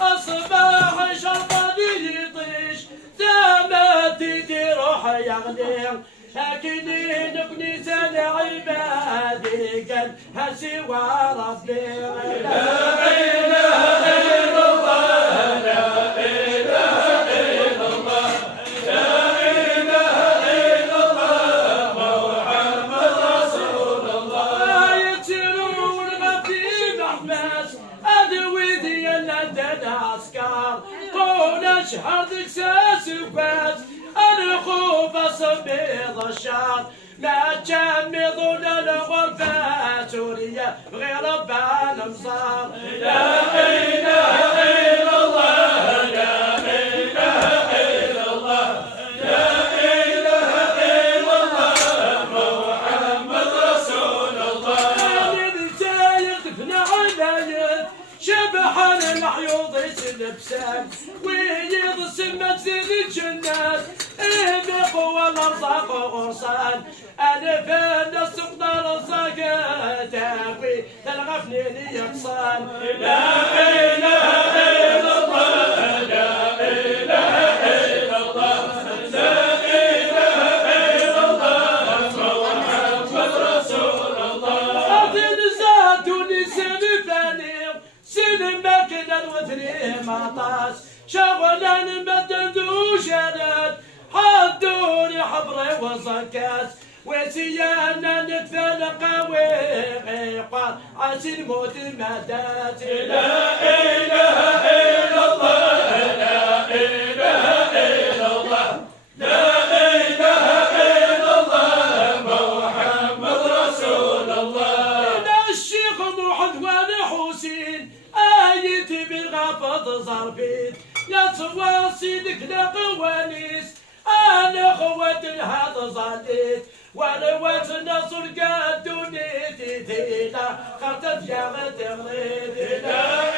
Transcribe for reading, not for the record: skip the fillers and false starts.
أصبح شرطني يطيش زمتي روح يغلي لكن نبني سنة عبادي قال هسوى ربي لا إله إلا الله لا إله إلا الله لا إله إلا الله محمد رسول الله يتسيرون غفي محماس أدوي ديال لندن عسكر طول أشهر ذيك ساسوكاس أنا خوف أصبيض الشعر لا تجمدون الغربة سوريا غير بالمصار لا إله إلا الله لا إله إلا الله لا إله إلا الله محمد رسول الله اللي سايق تفنى على شبح الحيوض يتلبسان ويض السما تزيد الجنات بقوة الأرزاق غرسان أنا في الناس تقدر رزاق تاوي تلغفني يقصان لا إله إلا الله لا إله إلا الله لا إله إلا الله محمد رسول الله أعطيني زادوني سن فاني سن مكنا وثني مطاس شغلا مددو شنات حدوني حبري وصكاس وسيانا نتفلق ويقال عسى الموت مدات لا إله إلا الله لا إله إلا الله لا إله إلا الله محمد رسول الله إلى الشيخ محمد حسين آيتي بالغفظ ظرفين يا صواصيدك لقوانيس أنا خوات هذا ظليت ولوات النصر قدوني تيلا خرطت يا غدر لا